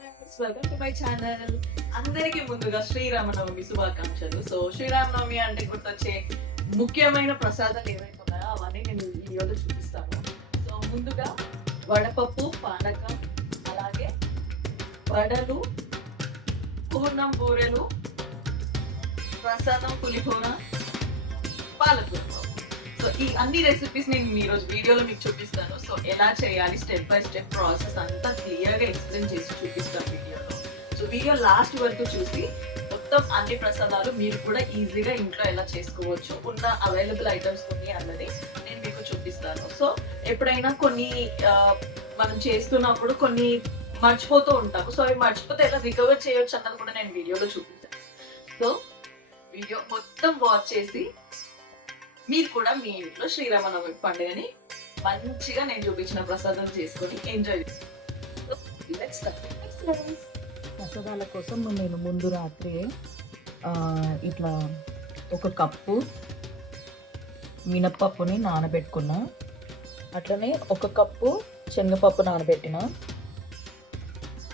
Friends welcome to my channel అందరికీ ముందుగా శ్రీరామనవమి శుభాకాంక్షలు. సో శ్రీరామనవమి అంటే గుర్తొచ్చే ముఖ్యమైన ప్రసాదాలు ఏవైతే ఉన్నాయో అవన్నీ నేను ఈ వీడియోలో చూపిస్తాను. సో ముందుగా వడపప్పు పానకం అలాగే వడలు పూర్ణం బూరెలు ప్రసాదం పులిహోర పాలకూర. సో ఈ అన్ని రెసిపీస్ నేను ఈ రోజు వీడియోలో మీకు చూపిస్తాను. సో ఎలా చేయాలి స్టెప్ బై స్టెప్ ప్రాసెస్ అంతా క్లియర్గా ఎక్స్ప్లెయిన్ చేసి చూపిస్తాను వీడియోలో. సో వీడియో లాస్ట్ వరకు చూసి మొత్తం అన్ని ప్రసాదాలు మీరు కూడా ఈజీగా ఇంట్లో ఎలా చేసుకోవచ్చు ఉన్న అవైలబుల్ ఐటమ్స్ కొన్ని అన్నది నేను మీకు చూపిస్తాను. సో ఎప్పుడైనా కొన్ని మనం చేస్తున్నప్పుడు కొన్ని మర్చిపోతూ ఉంటాము సో అవి మర్చిపోతే ఎలా రికవర్ చేయొచ్చు అన్నది కూడా నేను వీడియోలో చూపిస్తాను. సో వీడియో మొత్తం వాచ్ చేసి మీరు కూడా మీ ఇంట్లో శ్రీరామనవమి పండుగని మంచిగా నేను చూపించిన ప్రసాదం చేసుకొని ఎంజాయ్ ప్రసాదాల కోసం నేను ముందు రాత్రి ఇట్లా ఒక కప్పు మినప్పప్పుని నానబెట్టుకున్నా. అట్లనే ఒక కప్పు శనగపప్పు నానబెట్టిన.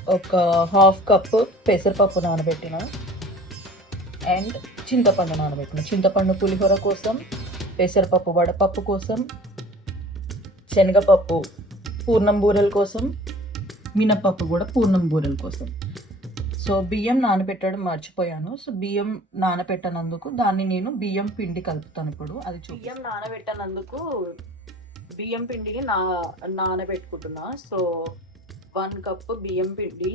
ఒక హాఫ్ కప్పు పెసరపప్పు నానబెట్టిన. అండ్ చింతపండు నానబెట్టిన. చింతపండు పులిహోర కోసం పెసరపప్పు వడపప్పు కోసం శనగపప్పు పూర్ణం బూరెల కోసం మినపప్పు కూడా పూర్ణం బూరెల కోసం. సో బియ్యం నానబెట్టడం మర్చిపోయాను. సో బియ్యం నానబెట్టనందుకు దాన్ని నేను బియ్యం పిండి కలుపుతాను ఇప్పుడు. అది చూ బియ్యం నానబెట్టనందుకు బియ్యం పిండిని నా నానబెట్టుకుంటున్నా. సో వన్ కప్పు బియ్యం పిండి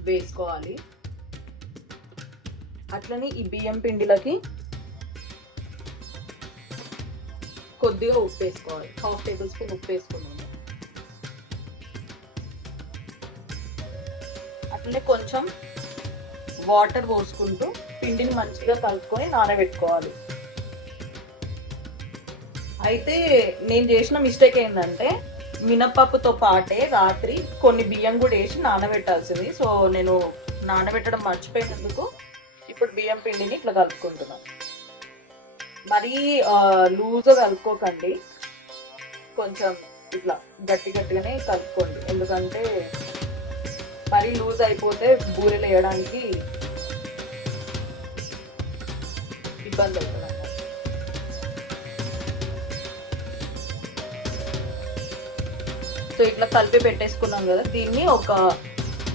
వేసుకోవాలి. అట్లనే ఈ బియ్యం పిండిలకి కొద్దిగా ఉప్పు వేసుకోవాలి. హాఫ్ టేబుల్ స్పూన్ ఉప్పు వేసుకున్నాము అట్లనే కొంచెం వాటర్ పోసుకుంటూ పిండిని మంచిగా కలుపుకొని నానబెట్టుకోవాలి. అయితే నేను చేసిన మిస్టేక్ ఏంటంటే మినపప్పుతో పాటే రాత్రి కొన్ని బియ్యం కూడా వేసి నానబెట్టాల్సింది. సో నేను నానబెట్టడం మర్చిపోయినందుకు బియ్యం పిండిని ఇట్లా కలుపుకుంటున్నాం. మరీ లూజ్గా కలుపుకోకండి. కొంచెం ఇట్లా గట్టి గట్టిగానే కలుపుకోండి. ఎందుకంటే మరీ లూజ్ అయిపోతే బూరెలు వేయడానికి ఇబ్బంది అవుతుంది సో ఇట్లా కలిపి పెట్టేసుకున్నాం కదా. దీన్ని ఒక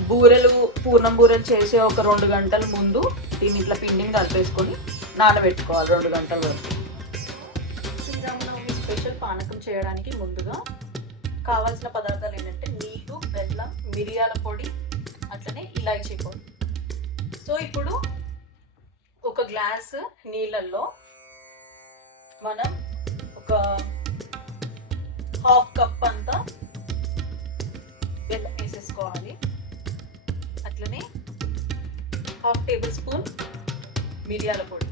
బూరెలు పూర్ణం బూరెలు చేసే ఒక రెండు గంటల ముందు దీన్ని ఇట్లా పిండిని కలిపేసుకొని నానబెట్టుకోవాలి రెండు గంటల వరకు. శ్రీరామనవమి స్పెషల్ పానకం చేయడానికి ముందుగా కావాల్సిన పదార్థాలు ఏంటంటే నీరు బెల్లం మిరియాల పొడి అట్లనే ఇలాచీ పొడి. సో ఇప్పుడు ఒక గ్లాస్ నీళ్ళల్లో మనం ఒక హాఫ్ కప్ అంతా బెల్లం వేసేసుకోవాలి. అట్లనే హాఫ్ టేబుల్ స్పూన్ మిరియాల పొడి.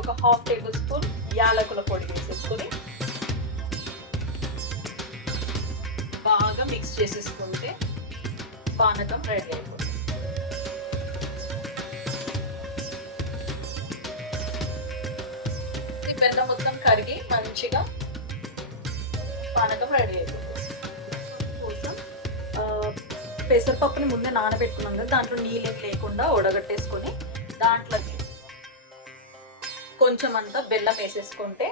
ఒక హాఫ్ టేబుల్ స్పూన్ యాలకుల పొడి వేసేసుకొని బాగా మిక్స్ చేసేసుకుంటే పానకం రెడీ అయిపోతుంది. పెద్ద మొత్తం కరిగి మంచిగా పానకం రెడీ అయిపోతుంది. పెసరపప్పుని ముందే నానబెట్టుకున్నాం కదా దాంట్లో నీళ్ళు లేకుండా ఉడగట్టేసుకొని దాంట్లోకి కొంచెం అంతా బెల్లం వేసేసుకుంటే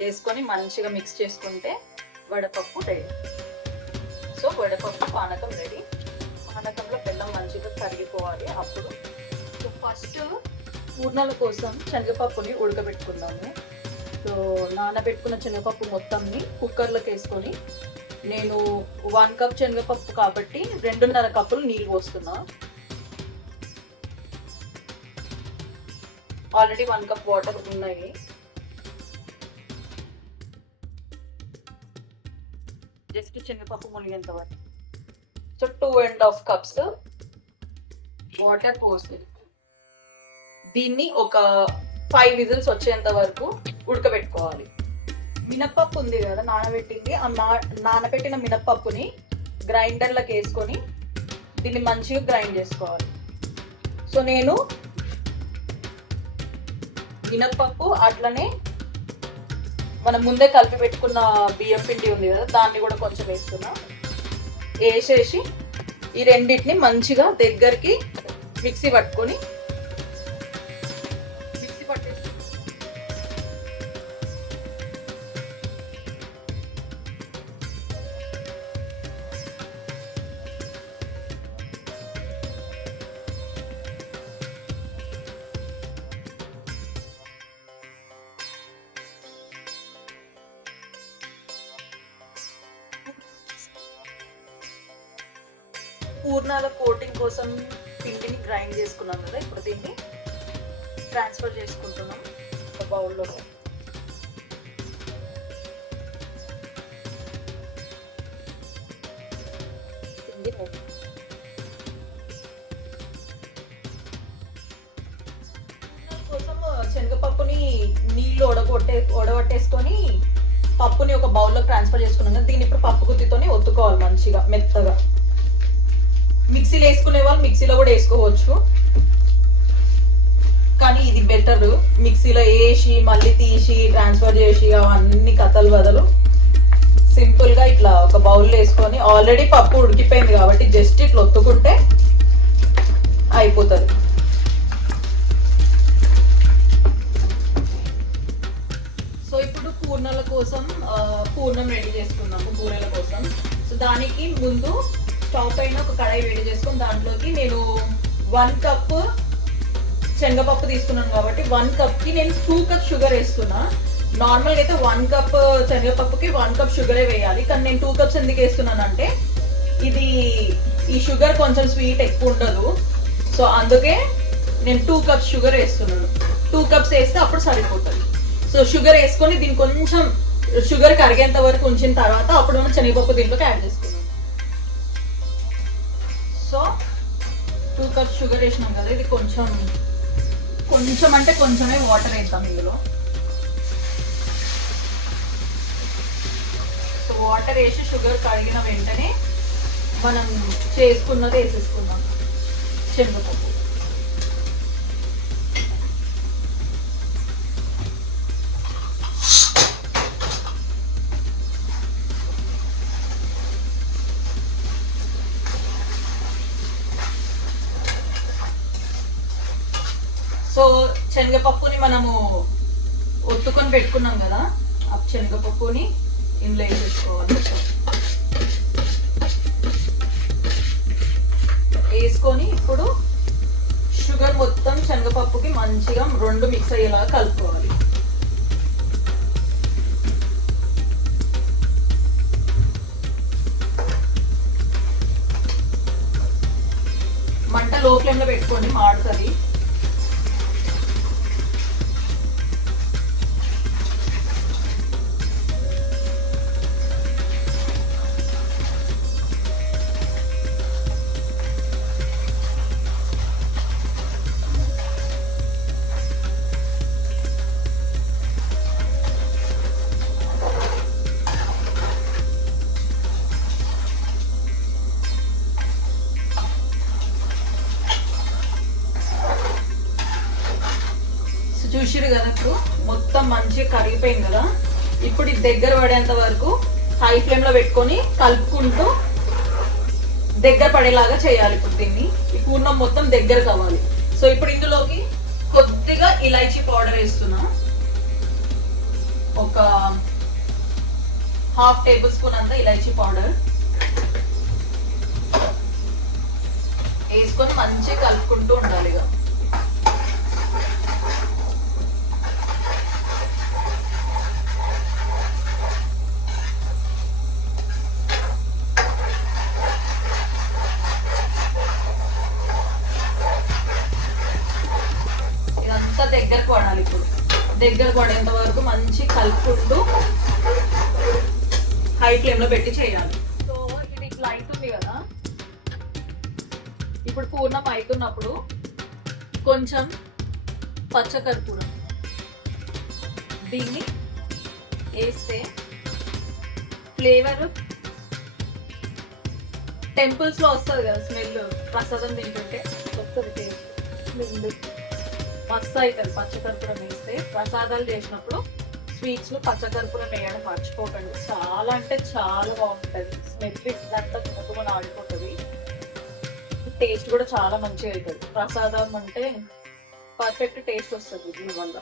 వేసుకొని మంచిగా మిక్స్ చేసుకుంటే వడపప్పు రెడీ సో వడపప్పు పానకం రెడీ పానకంలో బెల్లం మంచిగా కరిగిపోవాలి. అప్పుడు సో ఫస్ట్ పూర్ణాల కోసం శనగపప్పుని ఉడకబెట్టుకుందాము. సో నానబెట్టుకున్న శనగపప్పు మొత్తంని కుక్కర్లోకి వేసుకొని నేను వన్ కప్ శనగపప్పు కాబట్టి రెండున్నర కప్పులు నీళ్ళు పోస్తున్నా. ఆల్రెడీ వన్ కప్ వాటర్ ఉన్నాయి. జస్ట్ శనగపప్పు మునిగేంత వరకు. So two and half cups water పోసి. దీన్ని ఒక ఫైవ్ విజిల్స్ వచ్చేంత వరకు ఉడకబెట్టుకోవాలి. మినప్పప్పు ఉంది కదా నానబెట్టింది. ఆ నా- నానబెట్టిన మినప్పప్పుని గ్రైండర్లోకి వేసుకొని దీన్ని మంచిగా గ్రైండ్ చేసుకోవాలి. సో నేను మినప్పప్పు అట్లనే మనం ముందే కలిపి పెట్టుకున్న బియ్యం పిండి ఉంది కదా దాన్ని కూడా కొంచెం వేస్తున్నా వేసేసి ఈ రెండింటిని మంచిగా దగ్గరికి మిక్సీ పట్టుకొని కోసం శనగపప్పుని నీళ్ళు ఒడగొట్టే ఒడగొట్టేసుకొని పప్పుని ఒక బౌల్లో ట్రాన్స్ఫర్ చేసుకున్నాం కదా దీన్ని ఇప్పుడు పప్పు గుత్తితోని ఒత్తుకోవాలి మంచిగా మెత్తగా. మిక్సీలో వేసుకునే వాళ్ళు మిక్సీలో కూడా వేసుకోవచ్చు. కానీ ఇది బెటర్ మిక్సీలో వేసి మళ్ళీ తీసి ట్రాన్స్ఫర్ చేసి అవన్నీ కథలు బదులు సింపుల్గా ఇట్లా ఒక బౌల్లో వేసుకొని ఆల్రెడీ పప్పు ఉడికిపోయింది కాబట్టి జస్ట్ ఇట్లా ఒత్తుకుంటే అయిపోతుంది. పూర్ణం రెడీ చేసుకున్నాము బూరెల కోసం. సో దానికి ముందు స్టవ్ పైన ఒక కడాయి వేడి చేసుకుని దాంట్లోకి నేను వన్ కప్ శనగపప్పు తీసుకున్నాను కాబట్టి వన్ కప్కి నేను టూ కప్ షుగర్ వేస్తున్నా. నార్మల్గా అయితే వన్ కప్ శనగపప్పుకి వన్ కప్ షుగరే వేయాలి. కానీ నేను టూ కప్స్ ఎందుకు వేస్తున్నానంటే ఇది ఈ షుగర్ కొంచెం స్వీట్ ఎక్కువ ఉండదు. సో అందుకే నేను టూ కప్స్ షుగర్ వేస్తున్నాను. టూ కప్స్ వేస్తే అప్పుడు సరిపోతుంది. సో షుగర్ వేసుకొని దీన్ని కొంచెం షుగర్ కరిగేంత వరకు ఉంచిన తర్వాత అప్పుడు మనం శనగపప్పు దీంట్లోకి యాడ్ చేసుకున్నాం. సో టూ కప్స్ షుగర్ వేసినాం కదా ఇది కొంచెం కొంచెం అంటే కొంచెమే వాటర్ వేద్దాం ఇందులో. సో వాటర్ వేసి షుగర్ కరిగిన వెంటనే మనం చేసుకున్నది వేసేసుకుందాం శనగపప్పు. సో శనగపప్పుని మనము ఒత్తుకొని పెట్టుకున్నాం కదా ఆ శనగపప్పుని ఇందులో వేసేసుకోవాలి. వేసుకొని ఇప్పుడు షుగర్ మొత్తం శనగపప్పుకి మంచిగా రెండు మిక్స్ అయ్యేలాగా కలుపుకోవాలి. మంట లో ఫ్లేమ్లో పెట్టుకోండి మాడుతుంది. చూసారు కదా ఇప్పుడు మొత్తం మంచిగా కరిగిపోయింది కదా. ఇప్పుడు ఇది దగ్గర పడేంత వరకు హై ఫ్లేమ్లో పెట్టుకొని కలుపుకుంటూ దగ్గర పడేలాగా చేయాలి ఇప్పుడు దీన్ని. ఈ పూర్ణం మొత్తం దగ్గర కావాలి. సో ఇప్పుడు ఇందులోకి కొద్దిగా ఇలైచీ పౌడర్ వేస్తున్నా. ఒక హాఫ్ టేబుల్ స్పూన్ అంతా ఇలైచీ పౌడర్ వేసుకొని మంచిగా కలుపుకుంటూ ఉండాలి ఇక దగ్గర పడేంత వరకు మంచి కలుపుకుంటూ హై ఫ్లేమ్లో పెట్టి చేయాలి. సో ఇది ఇట్లా అవుతుంది కదా? ఇప్పుడు పూర్ణం అవుతున్నప్పుడు కొంచెం పచ్చకర్పూరం దీన్ని వేస్తే ఫ్లేవర్ టెంపుల్స్లో వస్తుంది కదా స్మెల్ ప్రసాదం తింటుంటే. వస్తుంది టేస్ట్ స్మెల్. మస్తు అవుతుంది. పచ్చకర్పూరం వేస్తే ప్రసాదాలు చేసినప్పుడు స్వీట్స్లో పచ్చకర్పూరం వేయడం మర్చిపోకండి. చాలా అంటే చాలా బాగుంటుంది. స్మెల్ ఇదంతా గుమగుమని ఆడిపోతుంది. టేస్ట్ కూడా చాలా మంచిగా అవుతుంది. ప్రసాదం అంటే పర్ఫెక్ట్ టేస్ట్ వస్తుంది దీనివల్ల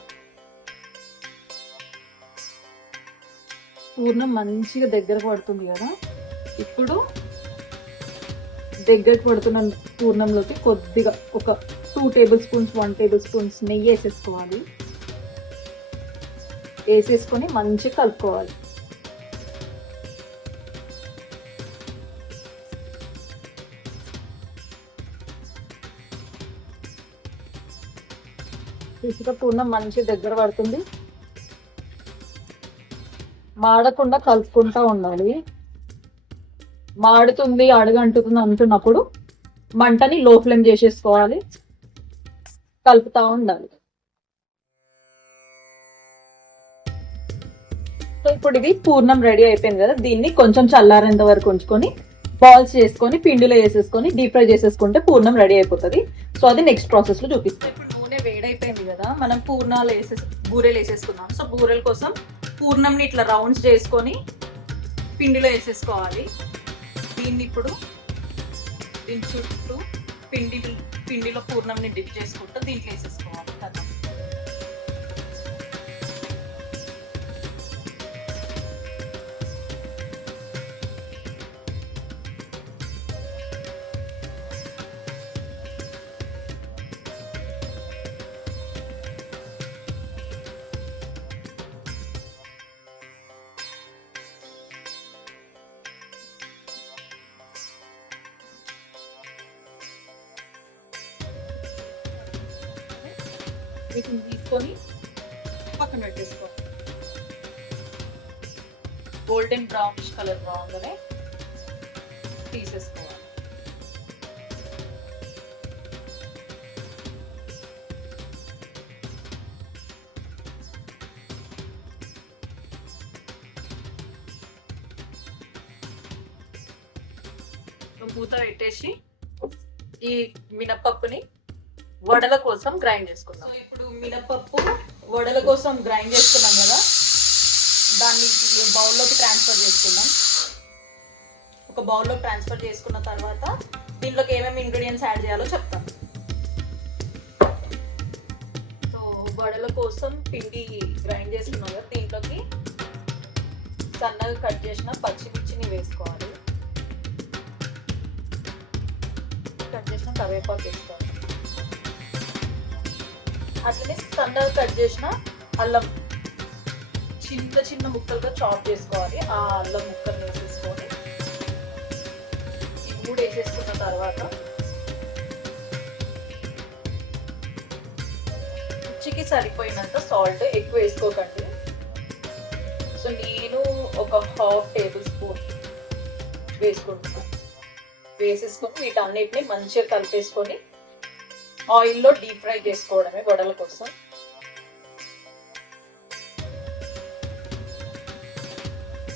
పూర్ణం మంచిగా దగ్గర పడుతుంది కదా? ఇప్పుడు దగ్గరకు పడుతున్న పూర్ణంలోకి కొద్దిగా ఒక two tablespoons one tablespoons నెయ్యి వేసేసుకోవాలి. వేసేసుకొని మంచిగా కలుపుకోవాలి. ఇసుక పూర్ణం మంచి దగ్గర పడుతుంది. మాడకుండా కలుపుకుంటా ఉండాలి. మాడుతుంది అడుగంటుతుంది అంటున్నప్పుడు మంటని లో ఫ్లేమ్ చేసేసుకోవాలి. కలుపుతూ ఉండాలి. సో ఇప్పుడు ఇది పూర్ణం రెడీ అయిపోయింది కదా దీన్ని కొంచెం చల్లారేంత వరకు ఉంచుకొని బాల్స్ చేసుకొని పిండిలో వేసేసుకొని డీప్ ఫ్రై చేసేసుకుంటే పూర్ణం రెడీ అయిపోతుంది. సో అది నెక్స్ట్ ప్రాసెస్లో చూపిస్తాం. ఇప్పుడు నూనె వేడైపోయింది కదా మనం పూర్ణాలు వేసేసి బూరెలు వేసేసుకున్నాం సో బూరెల కోసం పూర్ణంని ఇట్లా రౌండ్స్ చేసుకొని పిండిలో వేసేసుకోవాలి. దీన్ని ఇప్పుడు దీని చుట్టూ పిండి పిండిలో పూర్ణంని డిప్ చేసుకుంటూ దీంట్లో వేసేసుకోవాలి కదా. వీటిని తీసుకొని పక్కన పెట్టేసుకోవాలి గోల్డెన్ బ్రౌనిష్ కలర్ రాగానే తీసేసుకోవాలి. మూత పెట్టేసి ఈ మినప్పప్పుని వడల కోసం గ్రైండ్ చేసుకుందాం మినపప్పు వడల కోసం గ్రైండ్ చేసుకున్నాం కదా దాన్ని బౌల్లోకి ట్రాన్స్ఫర్ చేసుకున్నాం ఒక బౌల్లో ట్రాన్స్ఫర్ చేసుకున్న తర్వాత దీంట్లోకి ఏమేమి ఇంగ్రీడియంట్స్ యాడ్ చేయాలో చెప్తాం. సో వడల కోసం పిండి గ్రైండ్ చేసుకున్నాం కదా దీంట్లోకి సన్నగా కట్ చేసిన పచ్చిమిర్చిని వేసుకోవాలి. కట్ చేసిన కరివేపాకు వేసుకోవాలి. అట్లనే సన్నగా కట్ చేసిన అల్లం చిన్న చిన్న ముక్కలుగా చాప్ చేసుకోవాలి. ఆ అల్లం ముక్కలు వేసేసుకొని ఈ మూడు వేసేసుకున్న తర్వాత రుచికి సరిపోయినంత సాల్ట్ ఎక్కువ వేసుకోకండి. సో నేను ఒక హాఫ్ టేబుల్ స్పూన్ వేసుకుంటున్నాను. వేసేసుకొని వీటన్నిటిని మంచిగా కలిపేసుకొని ఆయిల్లో డీప్ ఫ్రై చేసుకోవడమే వడల కోసం.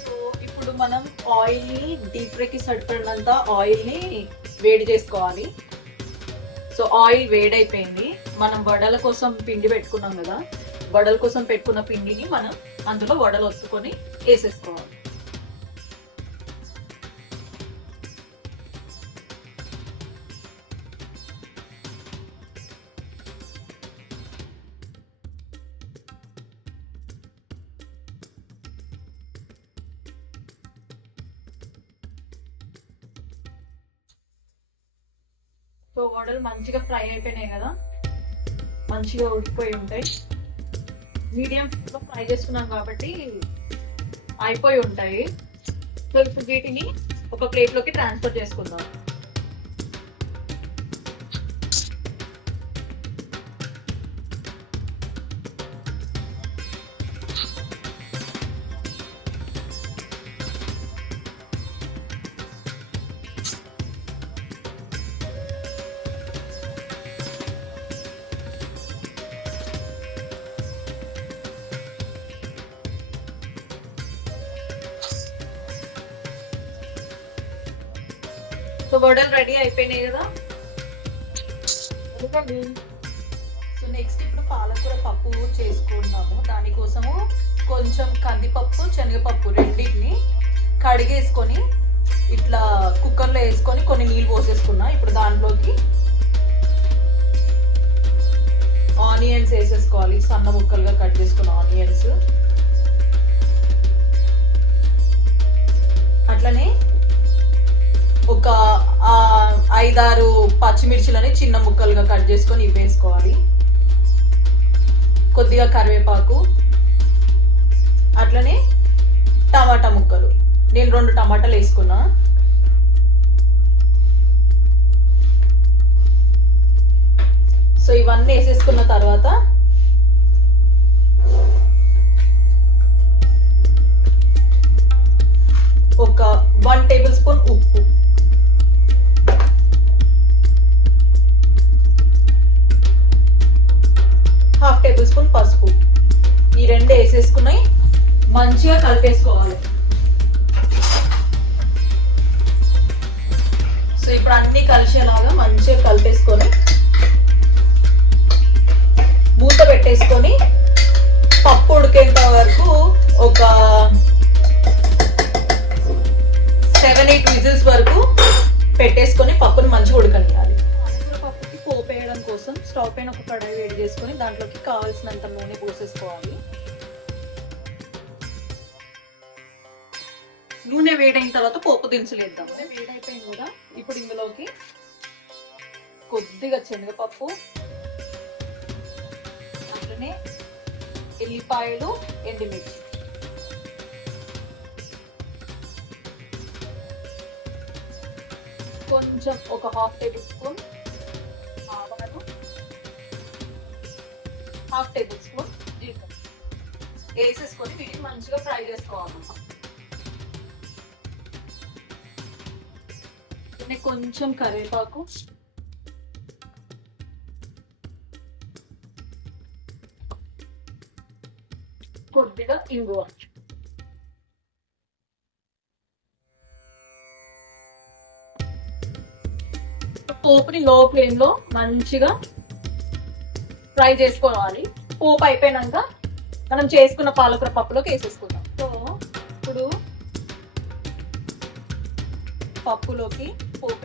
సో ఇప్పుడు మనం ఆయిల్ని డీప్ ఫ్రైకి సరిపడినంత ఆయిల్ని వేడి చేసుకోవాలి. సో ఆయిల్ వేడైపోయింది. మనం వడల కోసం పిండి పెట్టుకున్నాం కదా వడల కోసం పెట్టుకున్న పిండిని మనం అందులో వడలు ఒత్తుకొని వేసేసుకోవాలి. సో మంచిగా ఫ్రై అయిపోయినాయి కదా. మంచిగా ఉడికిపోయి ఉంటాయి. మీడియం లో ఫ్రై చేసుకున్నాం కాబట్టి అయిపోయి ఉంటాయి. సో ఇప్పుడు వీటిని ఒక ప్లేట్లోకి ట్రాన్స్ఫర్ చేసుకుందాం. సో వడలు రెడీ అయిపోయినాయి కదా. సో నెక్స్ట్ ఇప్పుడు పాలకూర పప్పు చేసుకున్నాము దానికోసము కొంచెం కందిపప్పు శనగపప్పు రెండింటిని కడిగేసుకొని ఇట్లా కుక్కర్లో వేసుకొని కొన్ని నీళ్ళు పోసేసుకున్నా. ఇప్పుడు దాంట్లోకి ఆనియన్స్ వేసేసుకోవాలి. సన్న ముక్కలుగా కట్ చేసుకున్న ఆనియన్స్. పచ్చిమిర్చిలని చిన్న ముక్కలుగా కట్ చేసుకొని ఇవి వేసుకోవాలి కొద్దిగా కరివేపాకు అట్లనే టమాటా ముక్కలు. నేను రెండు టమాటాలు వేసుకున్నా. సో ఇవన్నీ వేసేసుకున్న తర్వాత ఒక వన్ టేబుల్ స్పూన్ ఉప్పు. హాఫ్ టేబుల్ స్పూన్ పసుపు. ఈ రెండు వేసేసుకుని మంచిగా కలిపేసుకోవాలి. సో ఇప్పుడు అన్ని కలిసేలాగా మంచిగా కలిపేసుకొని మూత పెట్టేసుకొని పప్పు ఉడికేంత వరకు ఒక సెవెన్ ఎయిట్ విజిల్స్ వరకు పెట్టేసుకొని పప్పుని మంచిగా ఉడకనియాలి కోసం స్టవ్ పైన ఒక కడాయి వేడి చేసుకొని దాంట్లోకి కావాల్సినంత నూనె పోసేసుకోవాలి. నూనె వేడైన తర్వాత పోపు దినుసులు వేద్దాం. నూనె వేడైపోయింది కదా ఇప్పుడు ఇందులోకి కొద్దిగా శనగపప్పు అట్లనే ఎల్లిపాయలు ఎండుమిర్చి. కొంచెం ఒక half tablespoon half tablespoon జీలకర్ర. వేసేసుకొని వీటిని మంచిగా ఫ్రై చేసుకోవాలి. కొంచెం కరివేపాకు. కొద్దిగా ఇంగువ. పోపుని లో ఫ్లేమ్లో మంచిగా ఫ్రై చేసుకోవాలి పోపు అయిపోయినాక మనం చేసుకున్న పాలకూర పప్పులోకి వేసేసుకుందాం. సో ఇప్పుడు పప్పులోకి పోపు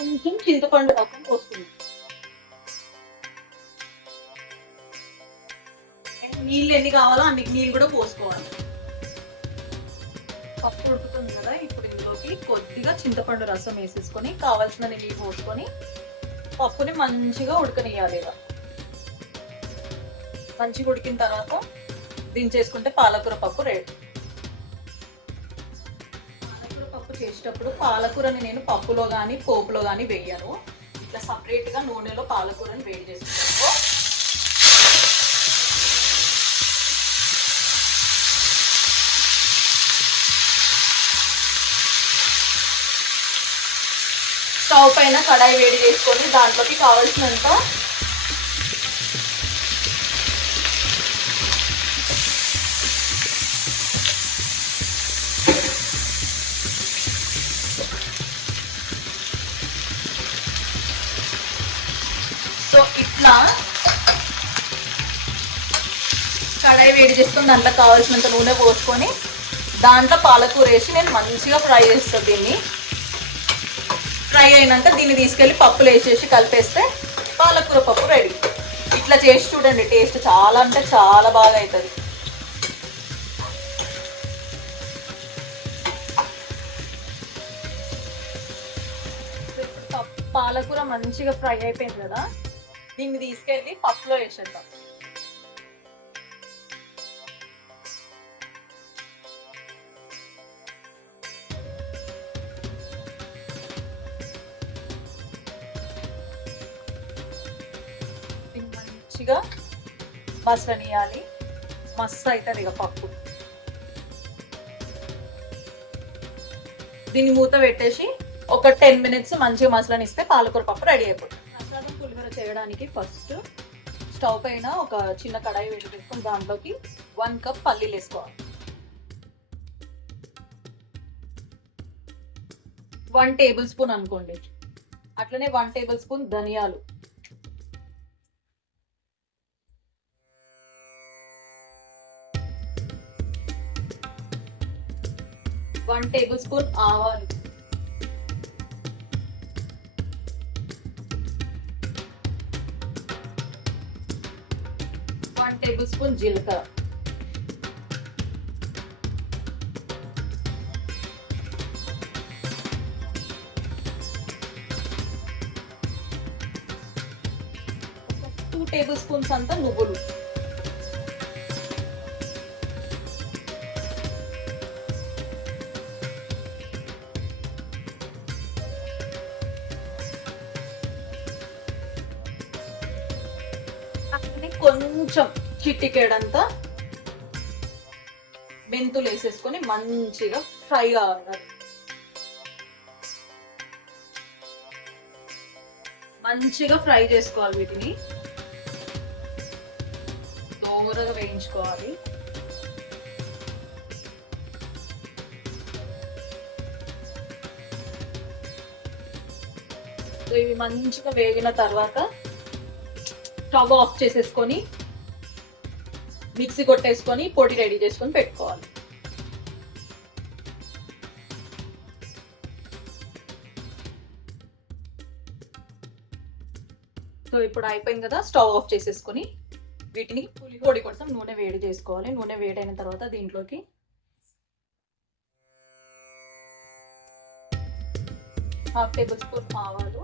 కొంచెం చింతపండు రసం పోస్తుంది. నీళ్ళు ఎన్ని కావాలో అన్ని నీళ్ళు కూడా పోసుకోవాలి. పప్పు ఉడుకుతుంది కదా ఇప్పుడు ఇందులోకి కొద్దిగా చింతపండు రసం వేసేసుకొని కావాల్సిన నీళ్ళు పోసుకొని పప్పుని మంచిగా ఉడకనియాలి ఇలా మంచిగా ఉడికిన తర్వాత దించేసుకుంటే పాలకూర పప్పు రెడీ. పాలకూరని నేను పప్పులో కానీ పోపులో కానీ వేయను. ఇట్లా సపరేట్గా నూనెలో పాలకూరని వేడి చేసుకుంటాను స్టవ్ పైన కడాయి వేడి చేసుకొని దాంట్లోకి కావాల్సినంత వేడి చేసుకొని దాంట్లో కావాల్సినంత నూనె పోసుకొని దాంట్లో పాలకూర వేసి నేను మంచిగా ఫ్రై చేస్తాను దీన్ని. ఫ్రై అయినాక దీన్ని తీసుకెళ్ళి పప్పులు వేసేసి కలిపేస్తే పాలకూర పప్పు రెడీ. ఇట్లా చేసి చూడండి టేస్ట్ చాలా అంటే చాలా బాగా అవుతుంది పాలకూర మంచిగా ఫ్రై అయిపోయింది కదా దీన్ని తీసుకెళ్ళి పప్పులో వేసేద్దాం. మసలనియాలి మస్తు అవుతుంది ఇక పప్పు. దీన్ని మూత పెట్టేసి ఒక టెన్ మినిట్స్ మంచిగా మసాలాని ఇస్తే పాలకూర పప్పు రెడీ అయిపోతుంది. మసాలా పులిహోర చేయడానికి ఫస్ట్ స్టవ్ పైన ఒక చిన్న కడాయి పెట్టుకుని దాంట్లోకి వన్ కప్ పల్లీలు వేసుకోవాలి. వన్ టేబుల్ స్పూన్ అనుకోండి. అట్లనే వన్ టేబుల్ స్పూన్ ధనియాలు. వన్ టేబుల్ స్పూన్ ఆవాలు. వన్ టేబుల్ స్పూన్ జీలకర్ర. టూ టేబుల్ స్పూన్స్ అంతా నువ్వులు. అన్ని కొంచెం చిట్టికేడంతా మెంతులు వేసేసుకొని మంచిగా ఫ్రై కావాలి. మంచిగా ఫ్రై చేసుకోవాలి వీటిని. దోరగా వేయించుకోవాలి. ఇవి మంచిగా వేగిన తర్వాత స్టవ్ ఆఫ్ చేసేసుకొని మిక్సీ కొట్టేసుకొని పొడి రెడీ చేసుకొని పెట్టుకోవాలి. సో ఇప్పుడు అయిపోయింది కదా స్టవ్ ఆఫ్ చేసేసుకొని వీటిని పొడి కోసం నూనె వేడి చేసుకోవాలి. నూనె వేడైన తర్వాత దీంట్లోకి హాఫ్ టేబుల్ స్పూన్ ఆవాలు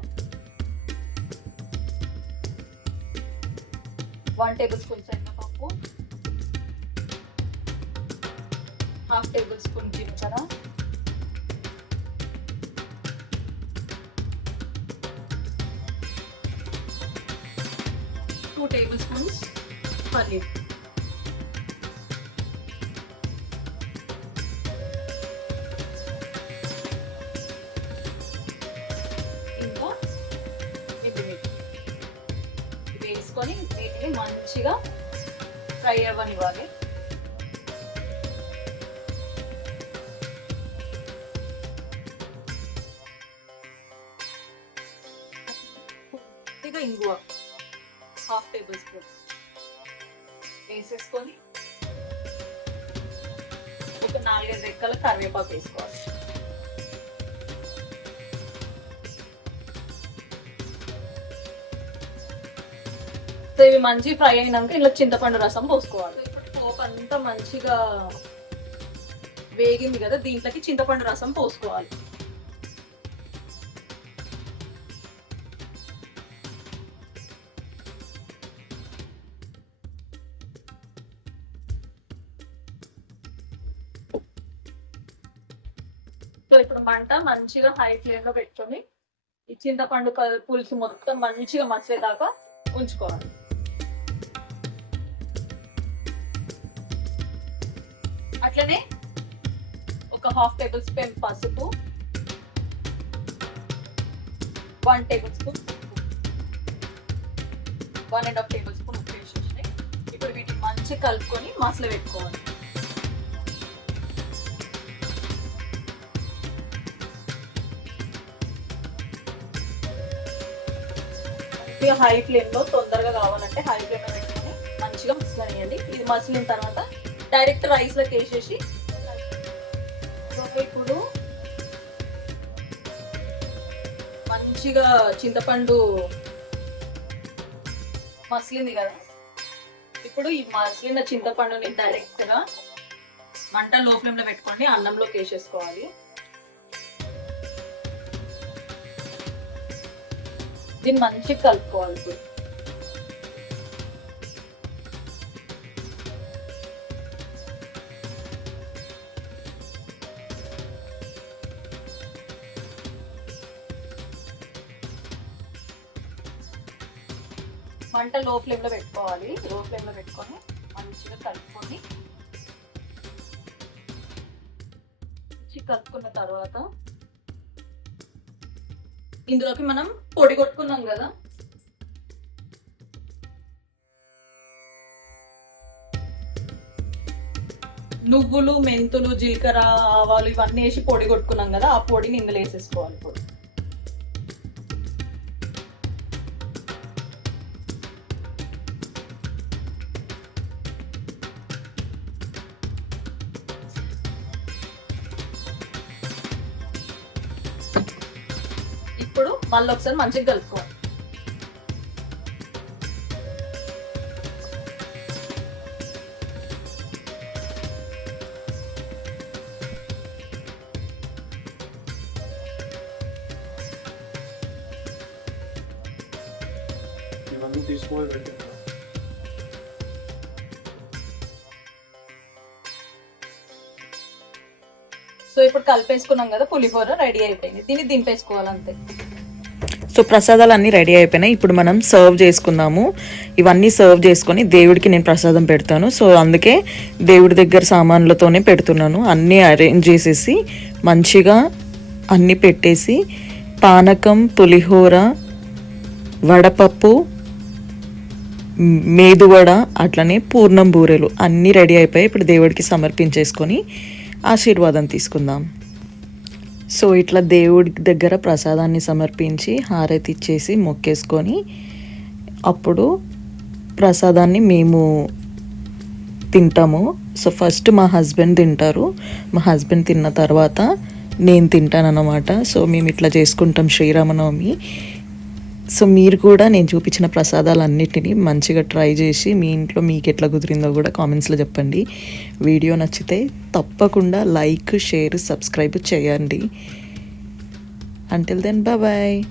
వన్ టేబుల్ స్పూన్ శనగపప్పు హాఫ్ టేబుల్ స్పూన్ జీలకర్ర two tablespoons paneer fry అవ్వనివ్వాలి కొద్దిగా ఇంగువ. Half tablespoon. వేసేసుకొని ఒక నాలుగైదు రెక్కల కరివేపాకు వేసుకోవాలి. ఇవి మంచి ఫ్రై అయినాక ఇలా చింతపండు రసం పోసుకోవాలి. ఇప్పుడు పోపు అంతా మంచిగా వేగింది కదా దీంట్లోకి చింతపండు రసం పోసుకోవాలి. సో ఇప్పుడు మంట మంచిగా హై ఫ్లేమ్లో పెట్టుకొని ఈ చింతపండు పులుసు మొత్తం మంచిగా మసిలేదాకా ఉంచుకోవాలి. అట్లనే ఒక హాఫ్ టేబుల్ స్పూన్ పసుపు one tablespoon one and half tablespoon ఉప్పు ఇప్పుడు వీటిని మంచిగా కలుపుకొని మసలు పెట్టుకోవాలి. హై ఫ్లేమ్లో తొందరగా కావాలంటే హై ఫ్లేమ్లో పెట్టుకొని మంచిగా మసలనియండి. ఇది మసిలిన తర్వాత డైరెక్ట్ రైస్లోకి వేసేసి ఇప్పుడు మంచిగా చింతపండు మసిలింది కదా. ఇప్పుడు ఈ మసిలిన చింతపండుని డైరెక్ట్గా మంట లో ఫ్లేమ్లో పెట్టుకోండి అన్నంలోకి వేసేసుకోవాలి దీన్ని మంచిగా కలుపుకోవాలి ఇప్పుడు. మంట లో ఫ్లేమ్లో పెట్టుకోవాలి. లో ఫ్లేమ్లో పెట్టుకొని మంచిగా కలుపుకొని కలుపుకున్న తర్వాత ఇందులోకి మనం పొడి కొట్టుకున్నాం కదా. నువ్వులు మెంతులు జీలకర్ర ఆవాలు ఇవన్నీ వేసి పొడి కొట్టుకున్నాం కదా ఆ పొడిని ఇందులో వేసేసుకోవాలి ఇప్పుడు. ఇప్పుడు మళ్ళీ ఒకసారి మంచిగా కలుపుకోవాలి ఇవన్నీ తీసుకోవాలి పెట్టాను సో ఇప్పుడు కలిపేసుకున్నాం కదా పులిహోర రెడీ అయిపోయింది. దీన్ని దింపేసుకోవాలి అంతే సో ప్రసాదాలు అన్నీ రెడీ అయిపోయినాయి. ఇప్పుడు మనం సర్వ్ చేసుకుందాము. ఇవన్నీ సర్వ్ చేసుకొని దేవుడికి నేను ప్రసాదం పెడతాను. సో అందుకే దేవుడి దగ్గర సామాన్లతోనే పెడుతున్నాను. అన్నీ అరేంజ్ చేసేసి మంచిగా అన్నీ పెట్టేసి పానకం పులిహోర వడపప్పు మేదువడ అట్లనే పూర్ణం బూరెలు అన్నీ రెడీ అయిపోయి ఇప్పుడు దేవుడికి సమర్పించేసుకొని ఆశీర్వాదం తీసుకుందాం. సో ఇట్లా దేవుడి దగ్గర ప్రసాదాన్ని సమర్పించి హారతి ఇచ్చేసి మొక్కేసుకొని అప్పుడు ప్రసాదాన్ని మేము తింటాము. సో ఫస్ట్ మా హస్బెండ్ తింటారు. మా హస్బెండ్ తిన్న తర్వాత నేను తింటానన్నమాట. సో మేము ఇట్లా చేసుకుంటాం శ్రీరామనవమి. సో మీరు కూడా నేను చూపించిన ప్రసాదాలన్నిటినీ మంచిగా ట్రై చేసి మీ ఇంట్లో మీకు ఎట్లా కుదిరిందో కూడా కామెంట్స్లో చెప్పండి. వీడియో నచ్చితే తప్పకుండా లైక్ షేర్ సబ్స్క్రైబ్ చేయండి. Until then bye